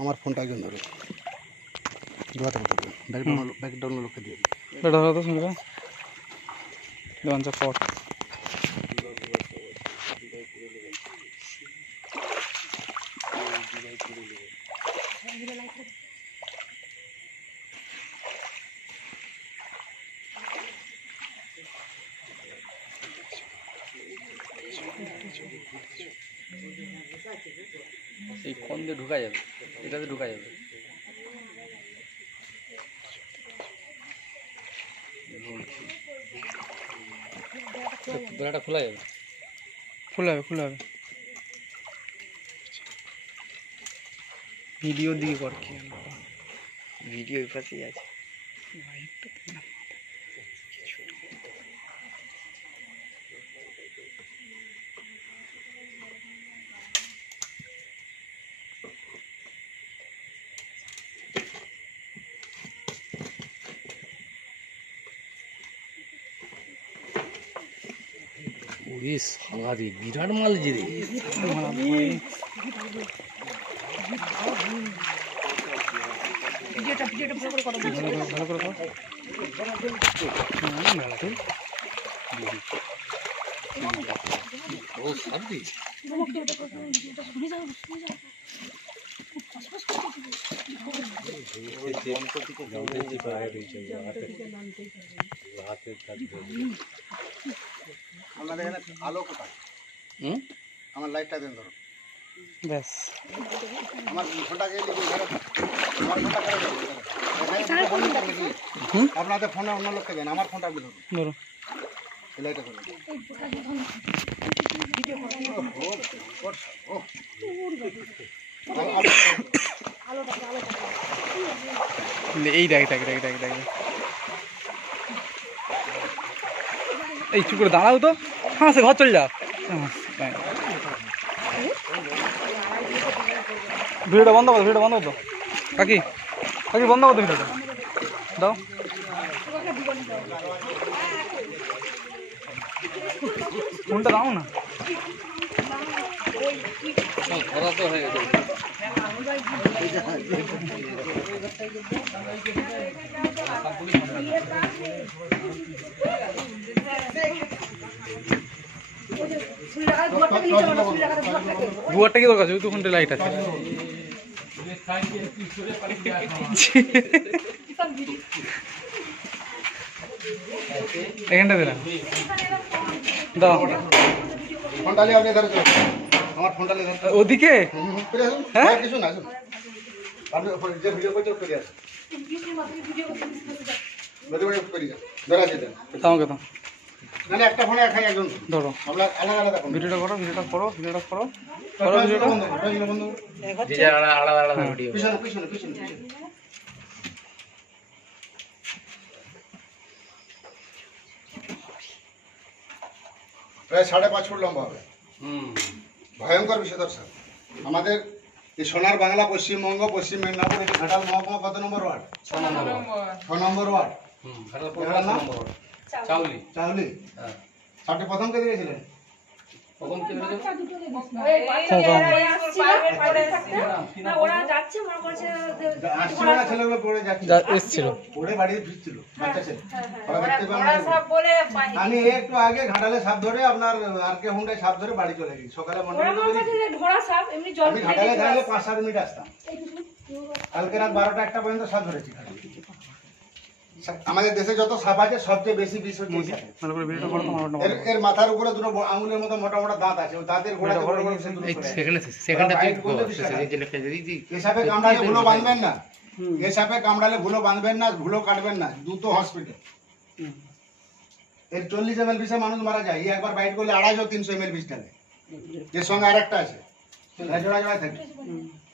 আমার ফোনটা একজন ধরো ব্যাকডাউন লোককে দিয়ে এটা হলো তো শুনবে পট এই কোন দিয়ে ঢুকা যাবে, এটাতে ঢুকা যাবে। বেড়াটা খোলা যাবে, খোলা হবে খোলা হবে। ভিডিও দিকে কর কি ভিডিও এই পাশেই আছে। বিরাট মাল যে রে আমাদের এখানে আলো কোথায়? আমার লাইটটা দেন ধরো ব্যাস। আমার ফোনটা গেলে আপনাদের ফোনে অন্য লোককে দেন, আমার ফোনটা আপনি ধরুন। ধরো লাইটটা ধরুন। এই দেখ দেখ দেখ দেখ দেখ এই চুপ করে দাঁড়াও তো। হ্যাঁ সে ঘর চলে যা। ভিডিওটা বন্ধ করো, ভিডিওটা বন্ধ করো কাকি, কাকি বন্ধ করো ভিডিওটা দাও। ফোনটা দাও না। খরা তো হয়ে গেছে। দুয়ারটা কি দরকার? তুই ফোনটা লাইট আছে এখানটা দিলাম দাও। ফোনটা নিয়ে আপনি ধরো, আমার ফোনটা নিয়ে ধরো ওদিকে। হ্যাঁ কিছু না, আপনি যে ভিডিও করছেন করে আসুন, ধরা যেতেন আমাকে দাও। নাহলে একটা ফোনে একজন ধরো আমরা আলাদা আলাদা ভিডিওটা করো, ভিডিওটা করো, ভিডিওটা করো, ভিডিওটা বন্ধ আলাদা আলাদা ভিডিও। পিছনে পিছনে পিছনে পিছনে প্রায় 5.5 ফুট লম্বা হবে। ভয়ঙ্কর বিষধর। আমাদের এই সোনার বাংলা, পশ্চিমবঙ্গ, পশ্চিম মেদিনীপুর, এই ঘাটাল মহকুমা কত নম্বর ওয়ার্ড? 6 নম্বর ওয়ার্ড। চাউলি চাউলি। সাপটি প্রথম কে দিয়েছিলেন? প্রথম কি হয়েছে? আসছিল না, ছেলেগুলো পড়ে যাচ্ছিল, এসছিল পড়ে বাড়ি ফিরছিল, বাচ্চা ছেলে। আমি একটু আগে ঘাটালে সাপ ধরে আপনার আর কে হুন্ডায় সাপ ধরে বাড়ি চলে গেছি সকালে। মনে আমি ঘাটালে থাকলে 5-7 মিনিট আসতাম। কালকে রাত 12টা-1টা পর্যন্ত সাপ ধরেছি। আমাদের দেশে যত সাপ আছে সবচেয়ে বেশি বিষ হচ্ছে এই সাপের। এর মাথার উপরে দুটো আঙুলের মতো মোটা মোটা দাঁত আছে, ওই দাঁতের গোড়াতে বড় বড় সেগুলো এই সাপে কামড়ালে ভুলো বাঁধবেন না, এই সাপে কামড়ালে ভুলো বাঁধবেন না, ভুলো কাটবেন না, দ্রুত হসপিটাল। এর 40 ml বিষে মানুষ মারা যায়। এই একবার বাইট করলে 250-300 ml বিষ টানে। এর সঙ্গে আরেকটা আছে, জোড়া জোড়া থাকে।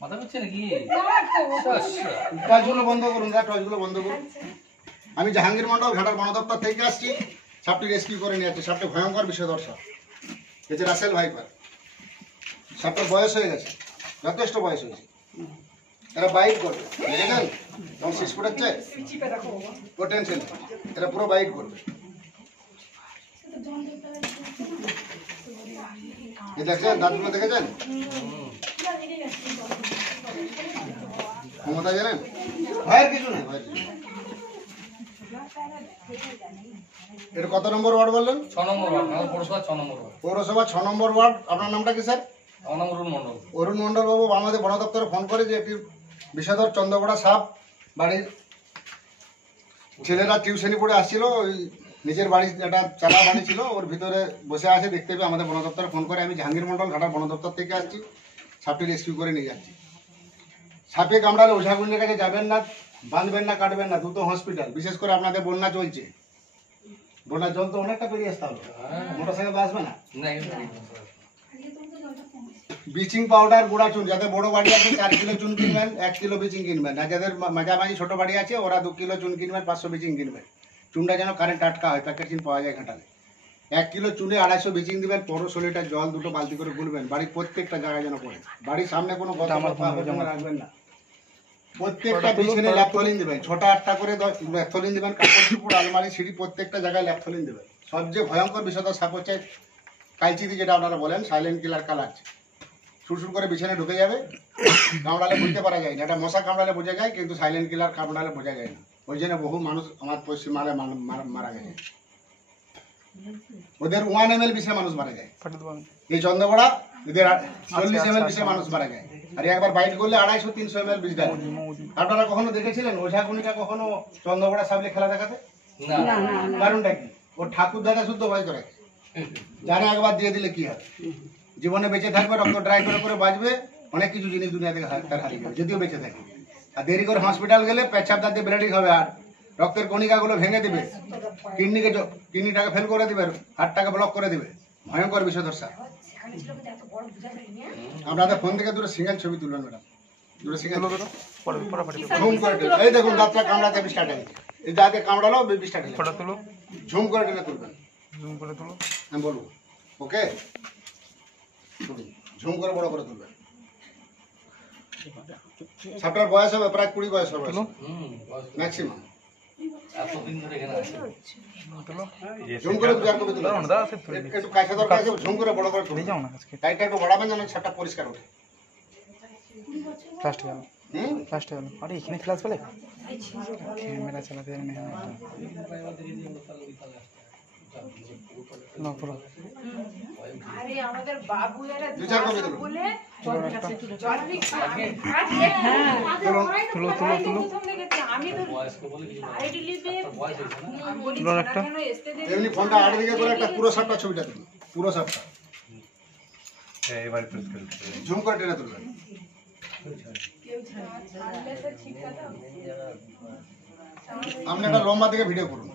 মাথা হচ্ছে নাকি? টর্চগুলো বন্ধ করুন, টর্চগুলো বন্ধ করুন। আমি জাহাঙ্গীর মন্ডল, ঘাটাল বন দপ্তর থেকে আসছি। সাপটি রেস্কিউ করে নিয়ে যাচ্ছে। সাপটি ভয়ঙ্কর বিষধর সাপ, এই যে রাসেল ভাইপার। সাপটার বয়স হয়ে গেছে, যথেষ্ট বয়স হয়েছে। এরা বাইট করবে, দেখেছেন তখন শীষ ফুটাচ্ছে, ও টেনশন, এরা পুরো বাইট করবে। দেখছেন দাঁতগুলো, দেখেছেন? ক্ষমতা জানেন? ভয়ের কিছু নেই, ভয়ের কিছু নেই। এটা কত নম্বর ওয়ার্ড বললেন? 6 নম্বর ওয়ার্ড, আমাদের পৌরসভা 6 নম্বর ওয়ার্ড। পৌরসভা 6 নম্বর ওয়ার্ড। আপনার নামটা কি স্যার? আমার নাম অরুণ মণ্ডল। অরুণ মণ্ডল বাবু আমাদের বন দপ্তরে ফোন করে যে একটি বিষধর চন্দ্রকোড়া সাপ বাড়ির ছেলেরা টিউশনি পড়ে আসছিল, ওই নিজের বাড়ি একটা চালা বাড়ি ছিল, ওর ভিতরে বসে আছে, দেখতে পেয়ে আমাদের বন দপ্তরে ফোন করে। আমি জাহাঙ্গীর মণ্ডল ঘাটার বন দপ্তর থেকে আসছি, সাপটি রেস্কিউ করে নিয়ে যাচ্ছি। সাপে কামড়ালে ওঝাগুলির কাছে যাবেন না, বাঁধবেন না, কাটবেন না, দ্রুত হসপিটাল। বিশেষ করে আপনাদের বন্যা চলছে, বন্যার জল তো অনেকটা পেরিয়ে আসতে হবে, মোটরসাইকেল আসবে না। না, এগুলো নেই। ব্লিচিং পাউডার, গুঁড়া চুন, যাদের বড় বাড়ি আছে 4 কিলো চুন কিনবেন, 1 কিলো ব্লিচিং কিনবেন। আর যাদের মাঝামাঝি ছোট বাড়ি আছে ওরা 2 কিলো চুন কিনবেন, 500 ব্লিচিং কিনবেন। চুনটা যেন কারেন্ট টাটকা হয়, প্যাকেট চিন পাওয়া যায় ঘাটালে। 1 কিলো চুনে 250 ব্লিচিং দিবেন, 15 লিটার জল 2 বালতি করে গুলবেন। বাড়ির প্রত্যেকটা জায়গায় যেন পড়ে, বাড়ির সামনে কোনো গত আবর্জনা রাখবেন না। প্রত্যেকটা বিছানে ল্যাপথলিন দিবেন, 6টা 8টা করে ল্যাপথলিন দিবেন। কাপড় চোপড়, আলমারি, সিঁড়ি প্রত্যেকটা জায়গায় ল্যাপথলিন দিবেন। সবচেয়ে ভয়ঙ্কর বিষধর সাপ হচ্ছে কালচিতি, যেটা আপনারা বলেন সাইলেন্ট কিলার কালার। সুরসুর করে বিছানে ঢুকে যাবে, কামড়ালে বুঝতে পারা যায় না। এটা মশা কামড়ালে বোঝা যায়, কিন্তু সাইলেন্ট কিলার কামড়ালে বোঝা যায় না। ওই জন্য বহু মানুষ আমার পশ্চিমবাংলে মারা গেছে। ওদের 1 ml বিষে মানুষ মারা যায়। এই চন্দ্রকোড়া এদের 40 ml বিষে মানুষ মারা যায়। আর একবার বাইট করলে 250-300 ml বিষ দেয়। আপনারা কখনো দেখেছিলেন ওঝাগুনিটা কখনো চন্দ্রকোড়া সাবলে খেলা দেখাতে? না, কারণটা কি? ওর ঠাকুর দাদা শুদ্ধ ভয় করে, জানে একবার দিয়ে দিলে কি হবে। জীবনে বেঁচে থাকবে, রক্ত ড্রাই করে করে বাঁচবে, অনেক কিছু জিনিস দুনিয়া থেকে তার হারিয়ে যাবে যদিও বেঁচে থাকে। আর দেরি করে হসপিটাল গেলে পেচ্ছাপ দাঁত দিয়ে ব্লিডিং হবে, আর রক্তের কণিকাগুলো ভেঙে দিবে, কিডনিটাকে ফেল করে দিবে, হার্টটাকে ব্লক করে দিবে। ভয়ঙ্কর বিষধর সাপ। আপনাদের ফোন থেকে দুটো সিঙ্গেল ছবি তুলবেন ম্যাডাম, দুটো সিঙ্গেল ঝুম করে টেনে। এই দেখুন দাঁতটা কামড়াতে স্টার্ট হয়েছে, এই দাঁতে কামড়ালো স্টার্ট হয়েছে, ঝুম করে টেনে তুলবেন। আমি বলবো ওকে, ঝুম করে বড় করে তুলবেন। সাপটার বয়স হবে প্রায় 20 বয়স হবে ম্যাক্সিমাম। এতদিন ধরে এখানে আছে। ঝুম করে 2 কপি তুলবেন, একটু কাছে দরকার আছে, ঝুম করে বড় করে তুলবেন। টাইটটা একটু বাড়াবেন যেন সাপটা পরিষ্কার ওঠে। अरे इतने क्लास वाले कैमरा चलाते हैं नहीं ना पूरा আরে আমাদের বাবু এরা 2-4 কপি তুলুন। বলে জলদি তুলো আমি তো বয়স্ক বলে কিছু না। আইডি লিপে বয়স হয়েছে না? বলি তুলো না একটা। কেন এসতে দে এমনি ফোনটা আড়ে দিকে করে একটা পুরো সাপটা ছবিটা তুলুন, পুরো সাপটা ঝুম করে টেনে তুলবেন। আপনি একটা লম্বা থেকে ভিডিও করুন।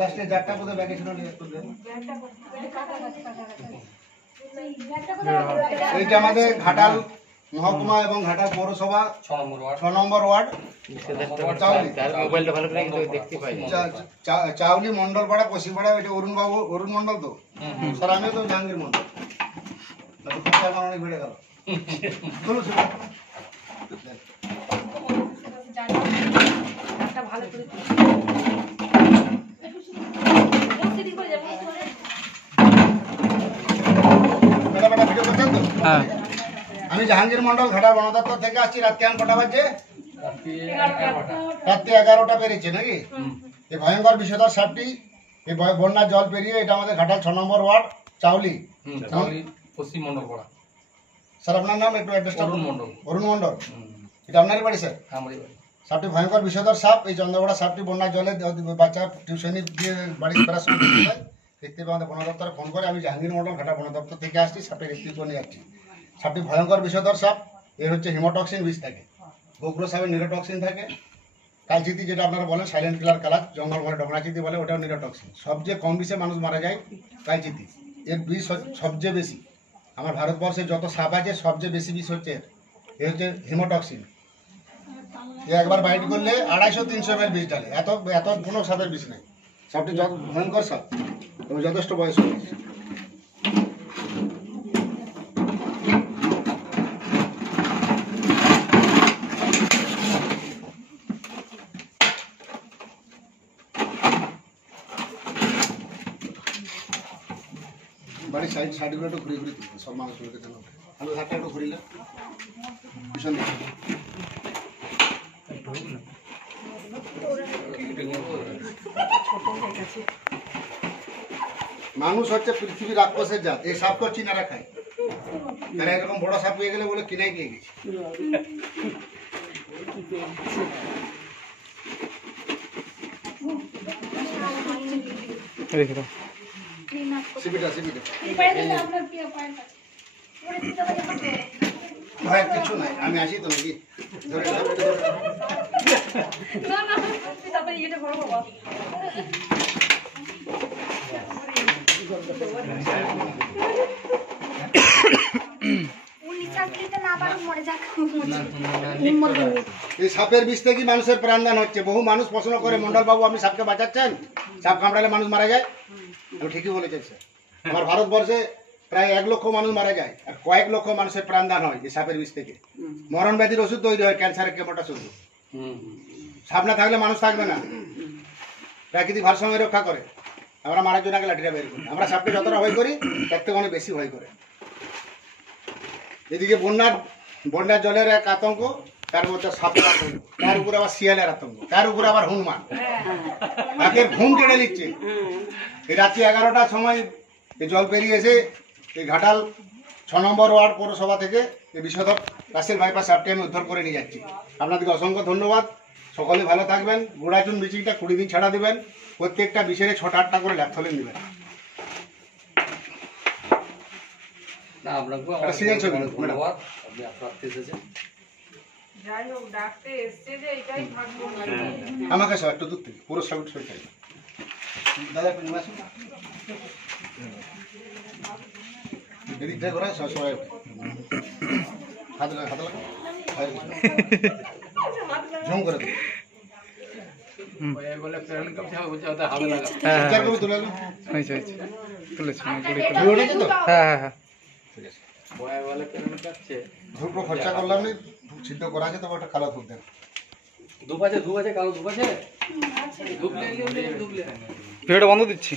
লাস্টে যারটা বোধহয় ব্যাগে ছিল নিয়ে তুলবেন। এইটা আমাদের ঘাটাল মহকুমা এবং ঘাটাল পৌরসভা 6 নম্বর ওয়ার্ড। 6 নম্বর ওয়ার্ড চাউলি। মোবাইলটা ভালো করে কিন্তু দেখতে পাই না। চাউলি মন্ডলপাড়া পশ্চিমপাড়া। ওইটা অরুণ বাবু, অরুণ মন্ডল তো স্যার, আমিও তো জাহাঙ্গীর মন্ডল। অনেক বেড়ে গেল। চলুন একটা ভালো করে ভিডিও করছেন তো? हाँ আমি জাহাঙ্গীর মন্ডল ঘাটাল বন দপ্তর থেকে আসছি। রাত কেমন কটা বাজছে? রাত্রি 11টা পেরিয়েছে নাকি? এই ভয়ঙ্কর বিষধর সাপটি এই বন্যার জল পেরিয়ে এটা আমাদের ঘাটাল 6 নম্বর ওয়ার্ড চাউলি। চাউলি পশ্চিম মণ্ডল পড়া। স্যার আপনার নাম একটু অ্যাড্রেসটা? অরুণ মণ্ডল। অরুণ মন্ডল। এটা আপনারই বাড়ি স্যার? আমারই বাড়ি। সাপটি ভয়ঙ্কর বিষধর সাপ। এই চন্দ্রকোড়া সাপটি বন্যার জলে বাচ্চা টিউশনি দিয়ে বাড়ি ফেরার সময় দেখতে পাই। দেখতে পেয়ে আমাদের বন দপ্তরে ফোন করে। আমি জাহাঙ্গীর মন্ডল ঘাটা বন দপ্তর থেকে আসছি, সাপটি রেস্কিউ করে নিয়ে যাচ্ছি। সাপটি ভয়ঙ্কর বিষধর সাপ। এর হচ্ছে হিমোটক্সিন বিষ থাকে, গোগ্র সাপের নিরোটক্সিন থাকে, কালচিতি যেটা আপনারা বলেন সাইলেন্ট কিলার কালার, জঙ্গল বলে ডগনাচিতি বলে, ওটাও নিরোটক্সিন। সবচেয়ে কম বিষে মানুষ মারা যায় কালচিতি, এর বিষ সবচেয়ে বেশি। আমার ভারতবর্ষে যত সাপ আছে সবচেয়ে বেশি বিষ হচ্ছে এর হচ্ছে হিমোটক্সিন। একবার বাইট করলে 250-300 ml বিষ ঢালে। এত এত কোনো সাপের বিষ নেই। সাপটি ভয়ঙ্কর সাপ এবং যথেষ্ট বয়স হয়ে গেছে। বাড়ির সাইডগুলো একটু ঘুরে ঘুরে সব মানুষগুলোকে যেন ভালো ঘাটটা একটু ঘুরিলে পিছন দিকে। মানুষ হচ্ছে পৃথিবীর রাক্ষসের জাত, এই সাপ তো চিনারা খায়, তারা এরকম বড় সাপ পেয়ে গেলে বলে কিনাই পেয়ে গেছে। রেখে দাও। সিপিটা সিপিটা ভয় কিছু নাই, আমি আসি তো নাকি ধরে নাও। এই সাপের বিষ থেকে মানুষের প্রাণদান হচ্ছে। বহু মানুষ প্রশ্ন করে, মন্ডল বাবু আপনি সাপকে বাঁচাচ্ছেন, সাপ কামড়ালে মানুষ মারা যায়। আমি ঠিকই বলেছেন স্যার, আমার ভারতবর্ষে প্রায় 1 লক্ষ মানুষ মারা যায় আর কয়েক লক্ষ মানুষের প্রাণদান হয় এই সাপের বিষ থেকে। মরণ ব্যাধির ওষুধ তৈরি হয়, ক্যান্সারের কেমোটা ওষুধ। সাপ না থাকলে মানুষ থাকবে না, প্রাকৃতিক ভারসাম্য রক্ষা করে। আমরা মারার জন্য আগে লাঠিটা বের করি, আমরা সাপকে যতটা ভয় করি তার থেকে অনেক বেশি ভয় করে। এদিকে বন্যার জলের এক আতঙ্ক, তার মধ্যে সাপের আতঙ্ক, তার উপরে আবার শিয়ালের আতঙ্ক, তার উপরে আবার হনুমান তাকে ঘুম কেড়ে নিচ্ছে। এই রাত্রি 11টার সময় এই জল পেরিয়ে এসে এই ঘাটাল 6 নম্বর ওয়ার্ড পৌরসভা থেকে এই বিষধর রাসেল ভাইপার সাপটি আমি উদ্ধার করে নিয়ে যাচ্ছি। আপনাদেরকে অসংখ্য ধন্যবাদ। সকলে ভালো থাকবেন। গোড়াচুন মিচিংটা 20 দিন ছাড়া দেবেন। প্রত্যেকটা বিষয়ে 6টা-8টা করে ল্যাপথলে নেবেন। না আপনাকেও একটা সিরিয়াল ছবি, ধন্যবাদ, আপনি আপনার এসেছেন। যাই হোক ডাকতে এসছে যে এটাই ভাগ্য। আমাকে সব একটু দূর থেকে পুরো সাউট সই চাই। দাদা একটু নিয়ে আসুন। এদিক থেকে ঘোরা সবাই হাত লাগা ঝুম করে দিন। বলে প্রেরণ করতে হবে, বুঝতে হবে, হাতে লাগা। হ্যাঁ চার কপি তুলে আনুন। হয়েছে তুলেছি। তুলে উঠেছে তো? হ্যাঁ ঠিক আছে। বলে প্রেরণ করছে। ধূপ খরচা করলাম নি, সিদ্ধ করা আছে, তবে একটা কালো ধূপ দেন। ধূপ আছে, কালো ধূপ আছে। ধূপ নিয়ে ভিডিওটা বন্ধ দিচ্ছি।